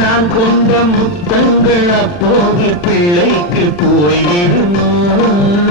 நான் கொண்ட முத்தங்கள் அப்போது பிள்ளைக்கு போயிருந்தோம்.